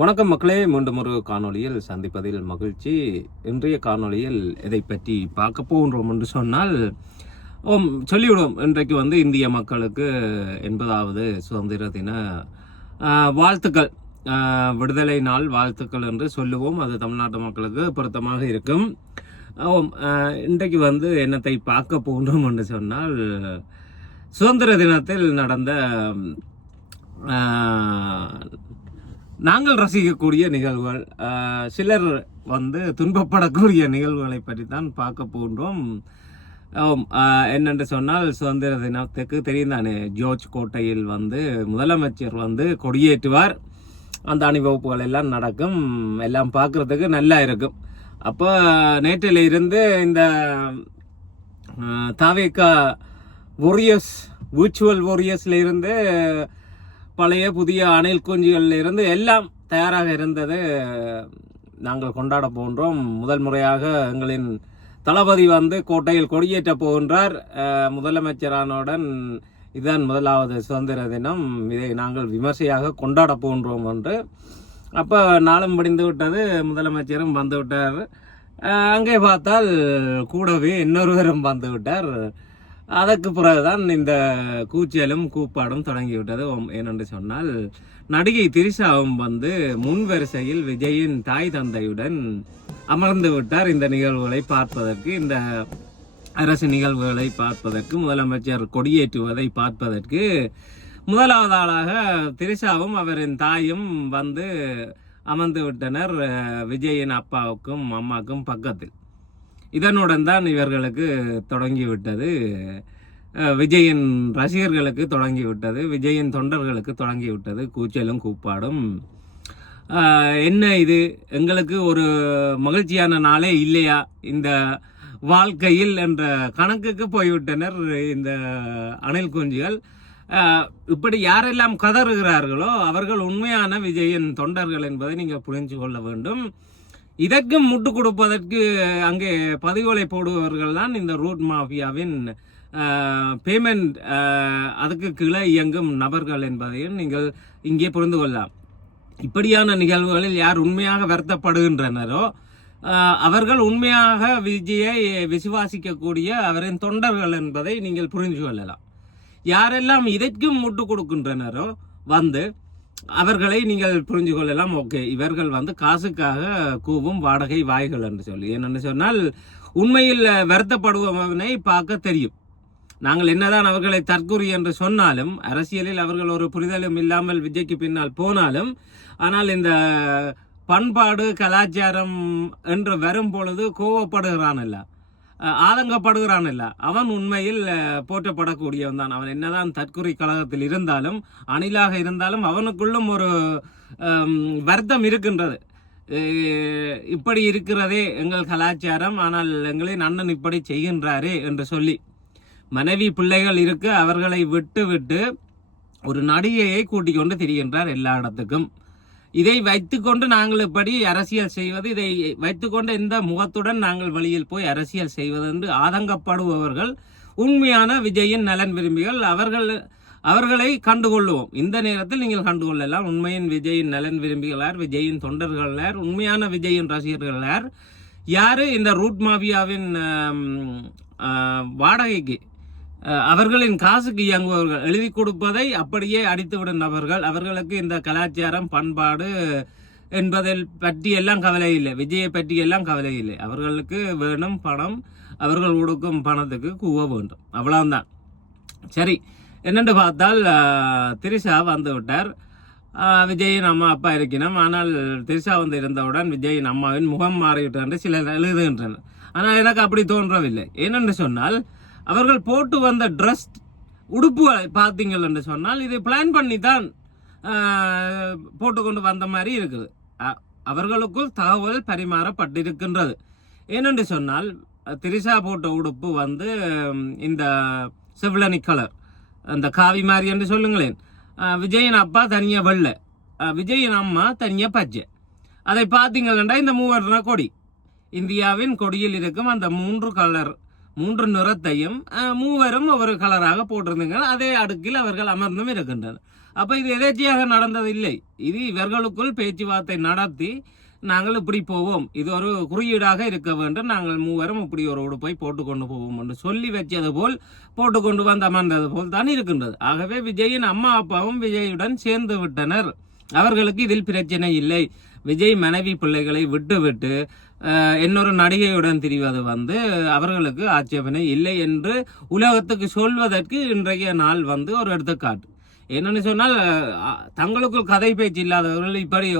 வணக்கம் மக்களே, மீண்டும் ஒரு காணொளியில் சந்திப்பதில் மகிழ்ச்சி. இன்றைய காணொளியில் எதை பற்றி பார்க்க போகின்றோம் என்று சொன்னால், சொல்லிவிடும், இன்றைக்கு இந்திய மக்களுக்கு 80வது சுதந்திர தின வாழ்த்துக்கள், விடுதலை நாள் வாழ்த்துக்கள் என்று சொல்லுவோம். அது தமிழ்நாட்டு மக்களுக்கு பொருத்தமாக இருக்கும். இன்றைக்கு என்னத்தை பார்க்க போகின்றோம் என்று சொன்னால், சுதந்திர தினத்தில் நடந்த நாங்கள் ரசிக்கக்கூடிய நிகழ்வுகள், சிலர் துன்பப்படக்கூடிய நிகழ்வுகளை பற்றி தான் பார்க்க போன்றோம். என்னென்று சொன்னால், சுதந்திர தினத்துக்கு தெரியும் தானே, ஜோர்ஜ் கோட்டையில் முதலமைச்சர் கொடியேற்றுவார். அந்த அணிவகுப்புகள் எல்லாம் நடக்கும். எல்லாம் பார்க்கறதுக்கு நல்லா இருக்கும். அப்போ நேற்றில் இருந்து இந்த தாவேகா வாரியர்ஸ், விர்ச்சுவல் வாரியர்ஸ்ல இருந்து பழைய புதிய அணில் குஞ்சுகளில் இருந்து எல்லாம் தயாராக இருந்தது. நாங்கள் கொண்டாட போகின்றோம். முதல் முறையாக எங்களின் தளபதி கோட்டையில் கொடியேற்ற போகின்றார். முதலமைச்சரானுடன் இதுதான் முதலாவது சுதந்திர தினம். இதை நாங்கள் விமர்சையாக கொண்டாட போகின்றோம் என்று. அப்போ நாளும் முடிந்து விட்டது. முதலமைச்சரும் வந்து விட்டார். அங்கே பார்த்தால் கூடவே இன்னொருவரும் வந்து விட்டார். அதற்கு பிறகுதான் இந்த கூச்சலும் கூப்பாடும் தொடங்கிவிட்டது. ஏனென்று சொன்னால், நடிகை திரிஷாவும் முன் வரிசையில் விஜயின் தாய் தந்தையுடன் அமர்ந்து விட்டார். இந்த நிகழ்வுகளை பார்ப்பதற்கு, இந்த அரசு நிகழ்வுகளை பார்ப்பதற்கு, முதலமைச்சர் கொடியேற்றுவதை பார்ப்பதற்கு முதலாவது ஆளாக திரிஷாவும் அவரின் தாயும் அமர்ந்து விட்டனர், விஜயின் அப்பாவுக்கும் அம்மாவுக்கும் பக்கத்தில். இதனுடன் தான் இவர்களுக்கு தொடங்கிவிட்டது, விஜயின் ரசிகர்களுக்கு தொடங்கிவிட்டது, விஜயின் தொண்டர்களுக்கு தொடங்கிவிட்டது கூச்சலும் கூப்பாடும். என்ன இது, எங்களுக்கு ஒரு மகிழ்ச்சியான நாளே இல்லையா இந்த வாழ்க்கையில் என்ற கணக்குக்கு போய்விட்டனர் இந்த அணில் குஞ்சுகள். இப்படி யாரெல்லாம் கதறுகிறார்களோ அவர்கள் உண்மையான விஜயின் தொண்டர்கள் என்பதை நீங்கள் புரிந்து கொள்ள வேண்டும். இதற்கும் முட்டு கொடுப்பதற்கு அங்கே பதிவுகளை போடுபவர்கள் தான் இந்த ரூட் மாஃபியாவின் பேமெண்ட், அதுக்கு கீழே இயங்கும் நபர்கள் என்பதையும் நீங்கள் இங்கே புரிந்து கொள்ளலாம். இப்படியான நிகழ்வுகளில் யார் உண்மையாக வருத்தப்படுகின்றனரோ அவர்கள் உண்மையாக விஜயை விசுவாசிக்கக்கூடிய அவரின் தொண்டர்கள் என்பதை நீங்கள் புரிந்து கொள்ளலாம். யாரெல்லாம் இதற்கும் முட்டு கொடுக்கின்றனரோ அவர்களை நீங்கள் புரிஞ்சு கொள்ளலாம். ஓகே, இவர்கள் காசுக்காக கூவும் வாடகை வாய்கள் என்று சொல்லி. என்னென்னு சொன்னால், உண்மையில் வருத்தப்படுபவனை பார்க்க தெரியும். நாங்கள் என்னதான் அவர்களை தற்கூறி என்று சொன்னாலும், அரசியலில் அவர்கள் ஒரு புரிதலும் இல்லாமல் விஜய்க்கு பின்னால் போனாலும், ஆனால் இந்த பண்பாடு கலாச்சாரம் என்று வரும் பொழுது கோவப்படுகிறான் இல்ல, ஆதங்கப்படுகிறான் இல்ல, அவன் உண்மையில் போற்றப்படக்கூடியவன் தான். அவன் என்னதான் தற்குறி கழகத்தில் இருந்தாலும், அணிலாக இருந்தாலும், அவனுக்குள்ளும் ஒரு வருத்தம் இருக்கின்றது. இப்படி இருக்கிறதே எங்கள் கலாச்சாரம், ஆனால் எங்களின் அண்ணன் இப்படி செய்கின்றாரே என்று சொல்லி. மனைவி பிள்ளைகள் இருக்க அவர்களை விட்டு விட்டு ஒரு நடிகையை கூட்டிக் கொண்டு திரிகின்றார் எல்லா இடத்துக்கும். இதை வைத்துக்கொண்டு நாங்கள் இப்படி அரசியல் செய்வது, இதை வைத்துக்கொண்டு இந்த முகத்துடன் நாங்கள் வழியில் போய் அரசியல் செய்வது என்று ஆதங்கப்படுபவர்கள் உண்மையான விஜயின் நலன் விரும்பிகள். அவர்களை கண்டுகொள்ளுவோம். இந்த நேரத்தில் நீங்கள் கண்டுகொள்ளலாம் உண்மையின் விஜயின் நலன் விரும்பிகளார், விஜயின் தொண்டர்களார், உண்மையான விஜயின் ரசிகர்களார் யாரு. இந்த ரூட் மாஃபியாவின் வாடகைக்கு, அவர்களின் காசுக்கு இயங்குபவர்கள், எழுதி கொடுப்பதை அப்படியே அடித்துவிடும் நபர்கள். அவர்களுக்கு இந்த கலாச்சாரம் பண்பாடு என்பதில் பற்றி எல்லாம் கவலை இல்லை, விஜயை பற்றி எல்லாம் கவலை இல்லை. அவர்களுக்கு வேணும் பணம், அவர்கள் கொடுக்கும் பணத்துக்கு கூவ வேண்டும், அவ்வளவுதான். சரி, என்னென்று பார்த்தால் திரிஷா வந்து விட்டார். விஜயின் அம்மா அப்பா இருக்கணும். ஆனால் திரிஷா இருந்தவுடன் விஜயின் அம்மாவின் முகம் மாறிவிட்டார் என்று சிலர் எழுதுகின்றனர். ஆனால் எனக்கு அப்படி தோன்றவில்லை. ஏனென்று சொன்னால், அவர்கள் போட்டு வந்த ட்ரெஸ் உடுப்புகளை பார்த்தீங்கள் என்று சொன்னால், இது பிளான் பண்ணி தான் போட்டுக்கொண்டு வந்த மாதிரி இருக்குது. அவர்களுக்குள் தகவல் பரிமாறப்பட்டிருக்கின்றது. ஏனென்று சொன்னால், திரிஷா போட்ட உடுப்பு இந்த செவ்ளனி கலர், அந்த காவி மாதிரி என்று சொல்லுங்களேன். விஜயின் அப்பா தனியாக வெள்ளை, விஜயின் அம்மா தனியாக பச்சை. அதை பார்த்தீங்கன்னா இந்த மூவர்ண கொடி, இந்தியாவின் கொடியில் இருக்கும் அந்த மூன்று நிறத்தையும் மூவரும் ஒவ்வொரு கலராக போட்டிருந்தீங்க. அதே அடுக்கில் அவர்கள் அமர்ந்தும் இருக்கின்றனர். அப்ப இது எதேச்சியாக நடந்ததில்லை. இது இவர்களுக்குள் பேச்சுவார்த்தை நடத்தி நாங்கள் இப்படி போவோம், இது ஒரு குறியீடாக இருக்க வேண்டும், நாங்கள் மூவரும் இப்படி ஒரு உடுப்பை போட்டுக்கொண்டு போவோம் என்று சொல்லி வச்சது போல் போட்டுக்கொண்டு வந்து அமர்ந்தது போல் தான் இருக்கின்றது. ஆகவே விஜயின் அம்மா அப்பாவும் விஜயுடன் சேர்ந்து விட்டனர். அவர்களுக்கு இதில் பிரச்சனை இல்லை. விஜய் மனைவி பிள்ளைகளை விட்டு இன்னொரு நடிகையுடன் திரிவது அவர்களுக்கு ஆட்சேபனை இல்லை என்று உலகத்துக்கு சொல்வதற்கு இன்றைய நாள் ஒரு எடுத்துக்காட்டு. என்னன்னு சொன்னால், தங்களுக்குள் கதை பேச்சு இல்லாதவர்கள் இப்படி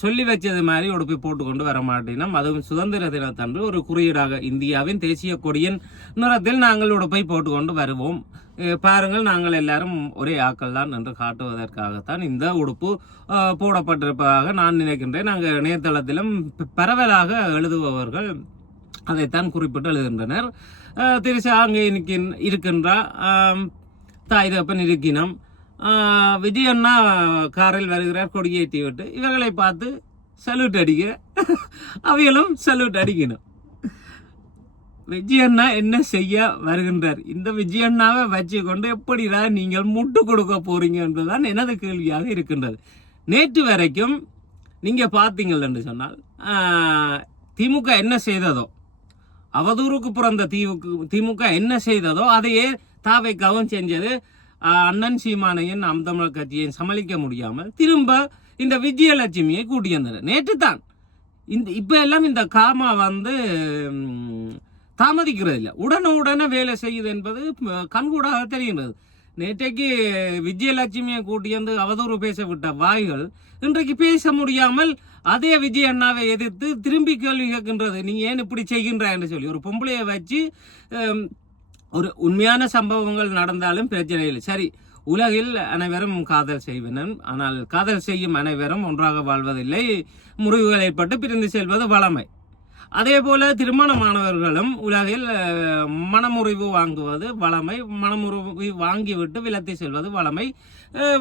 சொல்லி வச்சது மாதிரி உடுப்பி போட்டுக்கொண்டு வர மாட்டேனோம். அதுவும் சுதந்திர தினத்தன்று ஒரு குறியீடாக இந்தியாவின் தேசிய கொடியின் நிறத்தில் நாங்கள் உடுப்பை போட்டுக்கொண்டு வருவோம், பாருங்கள் நாங்கள் எல்லாரும் ஒரே ஆக்கள் தான் என்று காட்டுவதற்காகத்தான் இந்த உடுப்பு போடப்பட்டிருப்பதாக நான் நினைக்கின்றேன். நாங்கள் இணையதளத்திலும் பரவலாக எழுதுபவர்கள் அதைத்தான் குறிப்பிட்டு எழுதுகின்றனர். திரிசா அங்கே இருக்கின்றா, தாய் தப்பன் இருக்கினம், விஜய் அண்ணா காரில் வருகிறார் கொடியேற்றி விட்டு, இவர்களை பார்த்து சல்யூட் அடிக்கிற, அவைகளும் சல்யூட் அடிக்கணும். விஜய் அண்ணா என்ன செய்ய வருகின்றார்? இந்த விஜய் அண்ணாவை வச்சு கொண்டு எப்படிதான் நீங்கள் முட்டு கொடுக்க போறீங்க என்பதுதான் எனது கேள்வியாக இருக்கின்றது. நேற்று வரைக்கும் நீங்க பார்த்தீங்கள் என்று சொன்னால், திமுக என்ன செய்ததோ, அவதூறுக்கு பிறந்த திமுக என்ன செய்ததோ அதையே தாவைக்காவும் செஞ்சது. அண்ணன் சீமானையும் நாம் தமிழர் கட்சியை சமாளிக்க முடியாமல் திரும்ப இந்த விஜயலட்சுமியை கூட்டியிருந்தனர். நேற்று தான் இப்ப எல்லாம் இந்த காமா தாமதிக்கிறது இல்லை, உடனே வேலை செய்யுது என்பது கண்கூடாக தெரிகின்றது. நேற்றைக்கு விஜயலட்சுமியை கூட்டியந்து அவதூறு பேச விட்ட வாய்கள் இன்றைக்கு பேச முடியாமல் அதே விஜய் அண்ணாவை எதிர்த்து திரும்பி கேள்வி கேட்கின்றது. நீங்க ஏன் இப்படி செய்கின்ற என்று சொல்லி ஒரு பொம்பளையை வச்சு ஒரு உண்மையான சம்பவங்கள் நடந்தாலும் பிரச்சனை இல்லை. சரி, உலகில் அனைவரும் காதல் செய்வனர், ஆனால் காதல் செய்யும் அனைவரும் ஒன்றாக வாழ்வதில்லை, முறிவுகள் ஏற்பட்டு பிரிந்து செல்வது வளமை. அதே போல திருமணமானவர்களும் உலகில் மனமுறிவு வாங்குவது வளமை, மனமுறிவு வாங்கிவிட்டு விலத்தி செல்வது வளமை,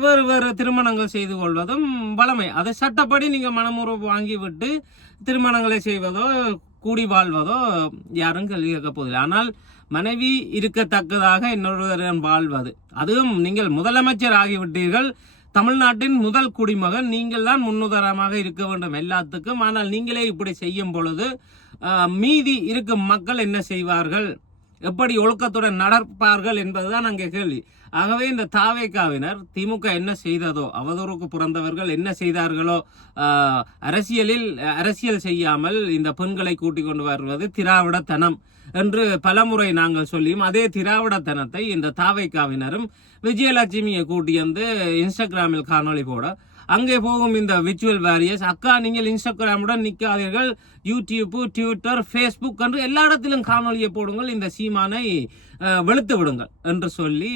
வேறு வேறு திருமணங்கள் செய்து கொள்வதும் வளமை. அதை சட்டப்படி நீங்க மனமுறிவு வாங்கிவிட்டு திருமணங்களை செய்வதோ கூடி வாழ்வதோ யாரும் கேள்வி கேட்க போவதில்லை. ஆனால் மனைவி இருக்கத்தக்கதாக இன்னொருவருடன் வாழ்வது, அதுவும் நீங்கள் முதலமைச்சர் ஆகிவிட்டீர்கள், தமிழ்நாட்டின் முதல் குடிமகன், நீங்கள் தான் முன்னுதாரணமாக இருக்க வேண்டும் எல்லாத்துக்கும். ஆனால் நீங்களே இப்படி செய்யும் பொழுது மீதி இருக்கும் மக்கள் என்ன செய்வார்கள், எப்படி ஒழுக்கத்துடன் நடப்பார்கள் என்பதுதான் அங்கே கேள்வி. ஆகவே இந்த தாவேகாவினர் திமுக என்ன செய்ததோ, அவதூறுக்கு பிறந்தவர்கள் என்ன செய்தார்களோ, அரசியல் செய்யாமல் இந்த பெண்களை கூட்டிக் கொண்டு வருவது திராவிடத்தனம் என்று பலமுறை நாங்கள் சொல்லியும் அதே திராவிடத்தனத்தை இந்த தாவேகாவினரும் விஜயலட்சுமியை கூட்டி வந்து இன்ஸ்டாகிராமில் காணொலி போட, அங்கே போகும் இந்த விர்ச்சுவல் வாரியர்ஸ், அக்கா நீங்கள் இன்ஸ்டாகிராமுடன் நிற்காதீர்கள், யூடியூப், ட்விட்டர், ஃபேஸ்புக் என்று எல்லா இடத்திலும் காணொலியை போடுங்கள், இந்த சீமானை வெளுத்து விடுங்கள் என்று சொல்லி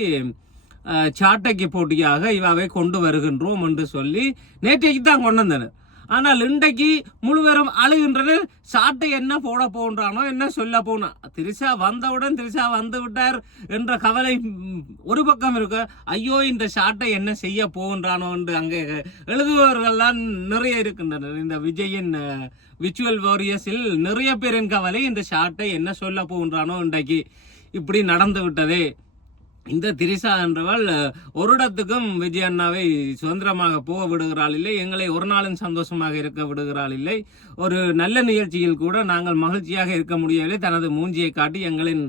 சாட்டைக்கு போட்டியாக இவாவை கொண்டு வருகின்றோம் என்று சொல்லி நேற்றைக்கு தான் கொண்டு வந்தனர். ஆனால் இன்றைக்கு முழுவரும் அழுகின்றனர். சாட்டை என்ன போட போன்றானோ, என்ன சொல்ல போனா, திரிஷா வந்தவுடன் திரிஷா வந்து விட்டார் என்ற கவலை ஒரு பக்கம் இருக்க, ஐயோ இந்த சாட்டை என்ன செய்ய போகின்றானோ என்று அங்கே எழுதுபவர்கள்லாம் நிறைய இருக்கின்றனர். இந்த விஜயின் விர்ச்சுவல் வாரியர்ஸில் நிறைய பேரின் கவலை இந்த சாட்டை என்ன சொல்ல போகின்றானோ, இன்றைக்கு இப்படி நடந்து விட்டதே. இந்த திரிஷா என்றவள் ஒரு இடத்துக்கும் விஜய் அண்ணாவை சுதந்திரமாக போக விடுகிறாள் இல்லை, எங்களை ஒரு நாளும் சந்தோஷமாக இருக்க விடுகிறாள் இல்லை, ஒரு நல்ல நிகழ்ச்சியில் கூட நாங்கள் மகிழ்ச்சியாக இருக்க முடியவில்லை, தனது மூஞ்சியை காட்டி எங்களின்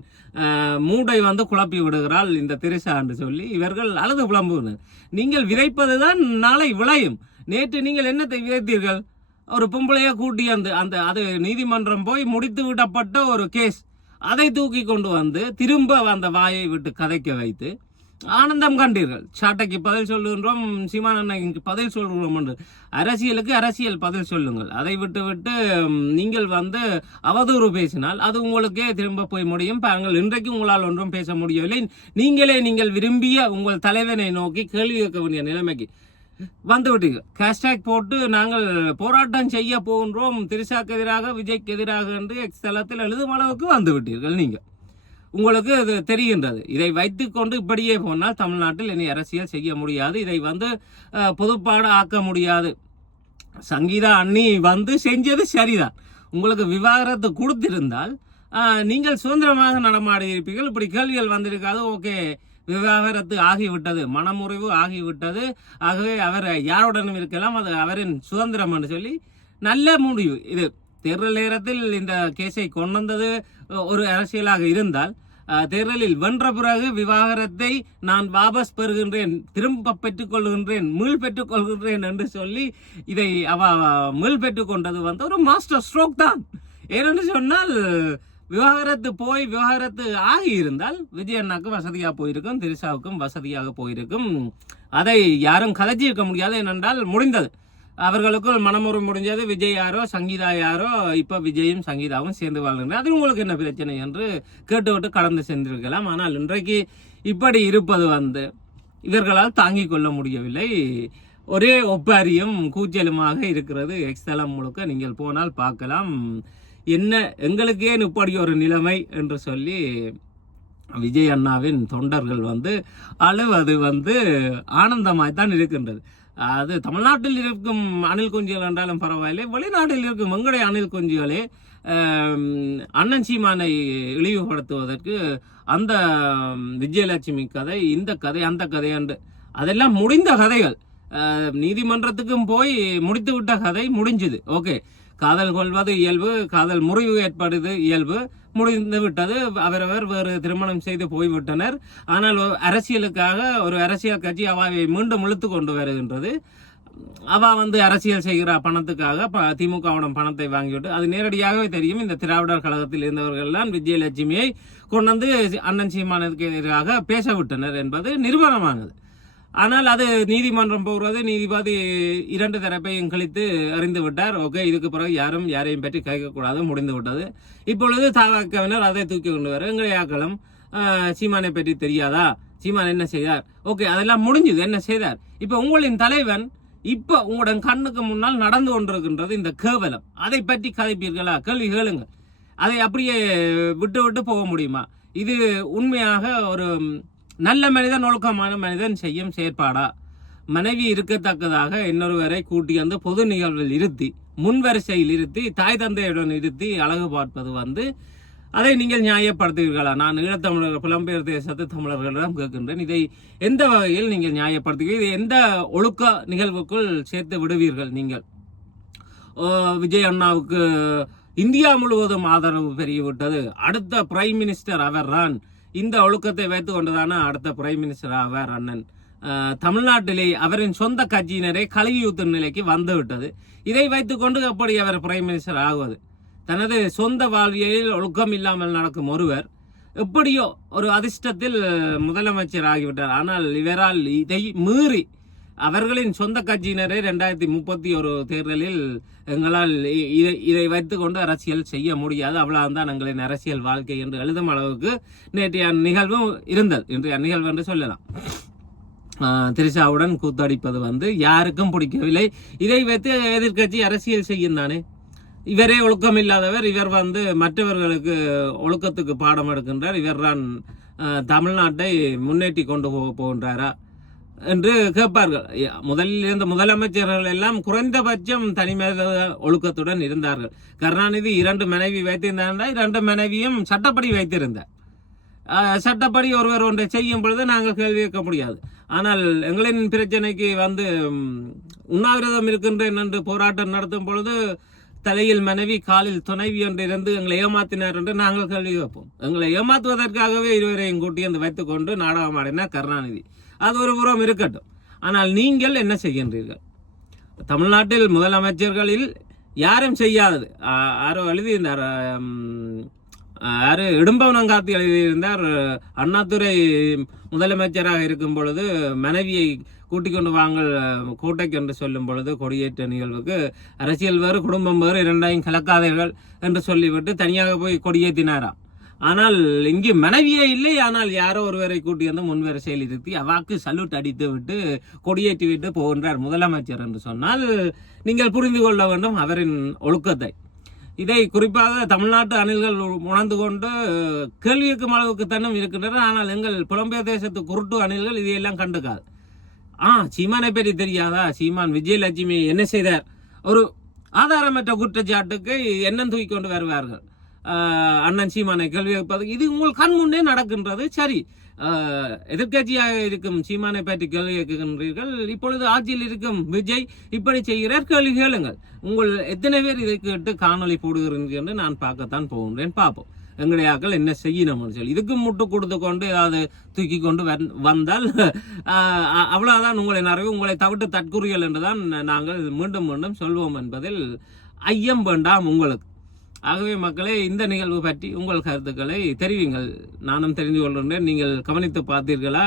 மூடை குழப்பி விடுகிறாள் இந்த திரிஷா என்று சொல்லி இவர்கள் அழுது புலம்புனர். நீங்கள் விதைப்பதுதான் நாளை விளையும். நேற்று நீங்கள் என்னத்தை விதைத்தீர்கள்? ஒரு பொம்பளையை கூட்டி அது நீதிமன்றம் போய் முடித்து விடப்பட்ட ஒரு கேஸ், அதை தூக்கி கொண்டு வந்து திரும்ப அந்த வாயை விட்டு கதைக்க வைத்து ஆனந்தம் கண்டீர்கள். சாட்டைக்கு பதில் சொல்லுகின்றோம், சீமானண்ணனுக்கு பதில் சொல்கிறோம் என்று. அரசியலுக்கு அரசியல் பதில் சொல்லுங்கள். அதை விட்டு நீங்கள் அவதூறு பேசினால் அது உங்களுக்கே திரும்ப போய் முடியும். பாருங்கள், இன்றைக்கு உங்களால் ஒன்றும் பேச முடியவில்லை. நீங்கள் விரும்பிய உங்கள் தலைவனை நோக்கி கேள்வி கேட்க வேண்டிய நிலைமைக்கு வந்து விட்டீர்கள். ஹேஷ்டாக் போட்டு நாங்கள் போராட்டம் செய்ய போகின்றோம் திரிஷாக்கு எதிராக, விஜய்க்கு எதிராக என்று எக்ஸ் தளத்தில் எழுதும் அளவுக்கு வந்து விட்டீர்கள். நீங்கள் உங்களுக்கு இது தெரிகின்றது. இதை வைத்துக்கொண்டு இப்படியே போனால் தமிழ்நாட்டில் இனி அரசியல் செய்ய முடியாது. இதை பொதுப்பாடு ஆக்க முடியாது. சங்கீதா அண்ணி செஞ்சது சரிதான். உங்களுக்கு விவாகரத்து கொடுத்திருந்தால் நீங்கள் சுதந்திரமாக நடமாடி இருப்பீர்கள். இப்படி கேள்விகள் வந்திருக்காது. ஓகே, விவாகரத்து ஆகிவிட்டது, மனமுறிவு ஆகிவிட்டது, ஆகவே அவர் யாருடனும் இருக்கலாம், அது அவரின் சுதந்திரம் என்று சொல்லி நல்ல முடிவு. இது தேர்தல் நேரத்தில் இந்த கேஸை கொண்டு வந்தது ஒரு அரசியலாக இருந்தால், தேர்தலில் வென்ற பிறகு விவாகரத்தை நான் வாபஸ் பெறுகின்றேன், திரும்ப பெற்றுக் கொள்கின்றேன், மீள் பெற்றுக் கொள்கின்றேன் என்று சொல்லி இதை மீள் பெற்றுக் கொண்டது ஒரு மாஸ்டர் ஸ்ட்ரோக் தான். ஏனென்று சொன்னால் விவாகரத்து ஆகி இருந்தால் விஜய் அண்ணாக்கு வசதியாக போயிருக்கும், திரிஷாவுக்கும் வசதியாக போயிருக்கும். அதை யாரும் கதைச்சிருக்க முடியாது. ஏனென்றால் முடிந்தது, அவர்களுக்குள் மனமுறை முடிஞ்சது. விஜய் யாரோ சங்கீதா யாரோ, இப்ப விஜயும் சங்கீதாவும் சேர்ந்து வாழ்கின்றனர். அது உங்களுக்கு என்ன பிரச்சனை என்று கேட்டுவிட்டு கடந்து சென்றிருக்கலாம். ஆனால் இன்றைக்கு இப்படி இருப்பது இவர்களால் தாங்கிக் கொள்ள முடியவில்லை. ஒரே ஒப்பாரியும் கூச்சலுமாக இருக்கிறது. எக்ஸ்தலம் முழுக்க நீங்கள் போனால் பார்க்கலாம். என்ன எங்களுக்கே இப்படி ஒரு நிலைமை என்று சொல்லி விஜய் அண்ணாவின் தொண்டர்கள் அழுவது ஆனந்தமாய்த்தான் இருக்கின்றது. அது தமிழ்நாட்டில் இருக்கும் அணில் குஞ்சுகள் என்றாலும் பரவாயில்லை, வெளிநாட்டில் இருக்கும் எங்களுடைய அணில் குஞ்சுகளே அண்ணன் சீமானை இழிவுபடுத்துவதற்கு அந்த விஜயலட்சுமி கதை, இந்த கதை, அந்த கதை என்று அதெல்லாம் முடிந்த கதைகள். நீதிமன்றத்துக்கும் போய் முடித்து விட்ட கதை முடிஞ்சுது. ஓகே, காதல் கொள்வது இயல்பு, காதல் முறிவு ஏற்படுது இயல்பு, முடிந்து விட்டது. அவரவர் வேறு திருமணம் செய்து போய்விட்டனர். ஆனால் அரசியலுக்காக ஒரு அரசியல் கட்சி அவாவை மீண்டும் இழுத்து கொண்டு வருகின்றது. அவ அரசியல் செய்கிற பணத்துக்காக திமுகவிடம் பணத்தை வாங்கிவிட்டு, அது நேரடியாகவே தெரியும். இந்த திராவிடர் கழகத்தில் இருந்தவர்கள்லாம் விஜயலட்சுமியை கொண்டு வந்து அண்ணன் சீமானுக்கு எதிராக பேச விட்டனர் என்பது நிரூபணமானது. ஆனால் அது நீதிமன்றம் போகிறது. நீதிபதி இரண்டு தரப்பையும் கழித்து அறிந்து விட்டார். ஓகே, இதுக்கு பிறகு யாரும் யாரையும் பற்றி கேட்கக்கூடாது, முடிந்து விட்டது. இப்பொழுது தவக்கவினர் அதை தூக்கி கொண்டு வர எங்களை ஆக்களும் சீமானை பற்றி தெரியாதா, சீமான் என்ன செய்தார், ஓகே அதெல்லாம் முடிஞ்சது, என்ன செய்தார். இப்ப உங்களின் தலைவன் இப்ப உங்களுடன் கண்ணுக்கு முன்னால் நடந்து கொண்டிருக்கின்றது இந்த கேவலம். அதை பற்றி கதைப்பீர்களா? கேள்வி கேளுங்கள். அதை அப்படியே விட்டு விட்டு போக முடியுமா? இது உண்மையாக ஒரு நல்ல மனிதன், ஒழுக்கமான மனிதன் செய்யும் செயற்பாடா? மனைவி இருக்கத்தக்கதாக இன்னொருவரை கூட்டி பொது நிகழ்வில் இருத்தி, முன்வரிசையில் இருத்தி, தாய் தந்தையுடன் இருத்தி அழகு பார்ப்பது அதை நீங்கள் நியாயப்படுத்துவீர்களா? நான் ஈழத்தமிழர்கள், புலம்பெயர் தேசத்து தமிழர்களிடம் கேட்கின்றேன். இதை எந்த வகையில் நீங்கள் நியாயப்படுத்துவீர்கள்? இதை எந்த ஒழுக்க நிகழ்வுக்குள் சேர்த்து விடுவீர்கள் நீங்கள்? விஜய் அண்ணாவுக்கு இந்தியா முழுவதும் ஆதரவு பெருகிவிட்டது, அடுத்த பிரைம் மினிஸ்டர் அவர்தான், இந்த ஒழுக்கத்தை வைத்துக் கொண்டுதானே அடுத்த பிரைம் மினிஸ்டர் ஆவார் அண்ணன். தமிழ்நாட்டிலே அவரின் சொந்த கட்சியினரை கழுவியூத்தும் நிலைக்கு வந்துவிட்டது. இதை வைத்துக் கொண்டு எப்படி அவர் பிரைம் மினிஸ்டர் ஆகுவது? தனது சொந்த வாழ்வியலில் ஒழுக்கம் இல்லாமல் நடக்கும் ஒருவர் எப்படியோ ஒரு அதிர்ஷ்டத்தில் முதலமைச்சர் ஆகிவிட்டார். ஆனால் இவரால் இதை மீறி அவர்களின் சொந்த கட்சியினரை 2031 தேர்தலில் எங்களால் இதை வைத்துக் கொண்டு அரசியல் செய்ய முடியாது, அவ்வளவுதான் எங்களின் அரசியல் வாழ்க்கை என்று எழுதும் அளவுக்கு நேற்றைய நிகழ்வும் இருந்தது. இன்றைய நிகழ்வு என்று சொல்லலாம். திரிஷாவுடன் கூத்தடிப்பது யாருக்கும் பிடிக்கவில்லை. இதை வைத்து எதிர்கட்சி அரசியல் செய்யும் தானே. இவரே ஒழுக்கம் இல்லாதவர், இவர் மற்றவர்களுக்கு ஒழுக்கத்துக்கு பாடம் எடுக்கின்றார், இவர் தான் தமிழ்நாட்டை முன்னேற்றி கொண்டு போகின்றாரா என்று கேட்பார்கள். முதலில் இருந்த முதலமைச்சர்கள் எல்லாம் குறைந்தபட்சம் தனிமனித ஒழுக்கத்துடன் இருந்தார்கள். கருணாநிதி 2 மனைவி வைத்திருந்தார், 2 மனைவியும் சட்டப்படி வைத்திருந்தார். சட்டப்படி ஒருவர் ஒன்றை செய்யும் பொழுது நாங்கள் கேள்வி கேட்க முடியாது. ஆனால் எங்களின் பிரச்சனைக்கு உண்ணாவிரதம் இருக்கின்றேன் என்று போராட்டம் நடத்தும் பொழுது தலையில் மனைவி காலில் துணைவி என்று இருந்து எங்களை ஏமாத்தினார் என்று நாங்கள் கேள்வி கேட்போம். எங்களை ஏமாத்துவதற்காகவே இருவரையும் கூட்டி வைத்துக் கொண்டு நாடகம் ஆடினார் கருணாநிதி. அது ஒரு புறம் இருக்கட்டும். ஆனால் நீங்கள் என்ன செய்கின்றீர்கள்? தமிழ்நாட்டில் முதலமைச்சர்களில் யாரும் செய்யாதது. யாரோ எழுதியிருந்தார், யாரு இடும்பவனங்காத்தி எழுதியிருந்தார், அண்ணாதுரை முதலமைச்சராக இருக்கும் பொழுது மனைவியை கூட்டிக் கொண்டு வாங்கள் கோட்டைக்கு என்று சொல்லும் பொழுது கொடியேற்ற நிகழ்வுக்கு அரசியல் வேறு குடும்பம் வேறு இரண்டையும் கலக்காதீர்கள் என்று சொல்லிவிட்டு தனியாக போய் கொடியேற்றினாராம். ஆனால் இங்கு மனைவியே இல்லை. ஆனால் யாரோ ஒருவரை கூட்டி முன்வரிசையில் இருத்தி அவாக்கு சல்யூட் அடித்து விட்டு கொடியேற்றி விட்டு போகின்றார் முதலமைச்சர் என்று சொன்னால் நீங்கள் புரிந்து கொள்ள வேண்டும் அவரின் ஒழுக்கத்தை. இதை குறிப்பாக தமிழ்நாட்டு அணில்கள் உணர்ந்து கொண்டு கேள்வி கேட்கும் அளவுக்கு தானும் இருக்கின்றன. ஆனால் எங்கள் புலம்பெயர் தேசத்து குருட்டு அணில்கள் இதையெல்லாம் கண்டுக்காது. சீமானை பற்றி தெரியாதா? சீமான் விஜயலட்சுமி என்ன செய்தார்? ஒரு ஆதாரமற்ற குற்றச்சாட்டுக்கு எண்ணம் தூக்கி கொண்டு வருவார்கள். அண்ணன் சீமானை கேள்வி கேட்பது இது உங்கள் கண் முன்னே நடக்கின்றது. சரி, எதிர்கட்சியாக இருக்கும் சீமானை பற்றி கேள்வி கேட்கின்றீர்கள், இப்பொழுது ஆட்சியில் இருக்கும் விஜய் இப்படி செய்கிறார், கேள்வி கேளுங்கள். உங்கள் எத்தனை பேர் இதை கேட்டு காணொலி போடுகிறீர்கள் என்று நான் பார்க்கத்தான் போகின்றேன். பார்ப்போம் எங்களுடைய ஆக்கள் என்ன செய்யணும்னு சொல்லி. இதுக்கு முட்டு கொடுத்து கொண்டு ஏதாவது தூக்கி கொண்டு வந்தால் அவ்வளவுதான் உங்களை நிறைவு, உங்களை தவிட்டு தற்கூறியல் என்றுதான் நாங்கள் மீண்டும் மீண்டும் சொல்வோம் என்பதில் ஐயம் வேண்டாம் உங்களுக்கு. ஆகவே மக்களே, இந்த நிகழ்வு பற்றி உங்கள் கருத்துக்களை தெரிவிங்கள். நானும் தெரிந்து கொள்கின்றேன். நீங்கள் கவனித்து பார்த்தீர்களா,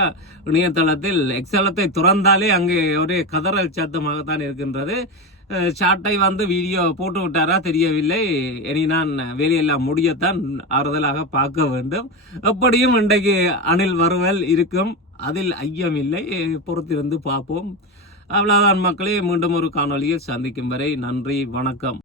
இணையதளத்தில் எக்ஸலத்தை துறந்தாலே அங்கே ஒரே கதறல் சத்தமாகத்தான் இருக்கின்றது. சாட்டை வந்து வீடியோ போட்டு விட்டாரா தெரியவில்லை. இனி நான் வேலையெல்லாம் முடியத்தான் ஆறுதலாக பார்க்க வேண்டும். எப்படியும் இன்றைக்கு அணில் வருவல் இருக்கும், அதில் ஐயமில்லை. பொறுத்திருந்து பார்ப்போம். அவ்வளவுதான் மக்களே, மீண்டும் ஒரு காணொலியில் சந்திக்கும் வரை நன்றி, வணக்கம்.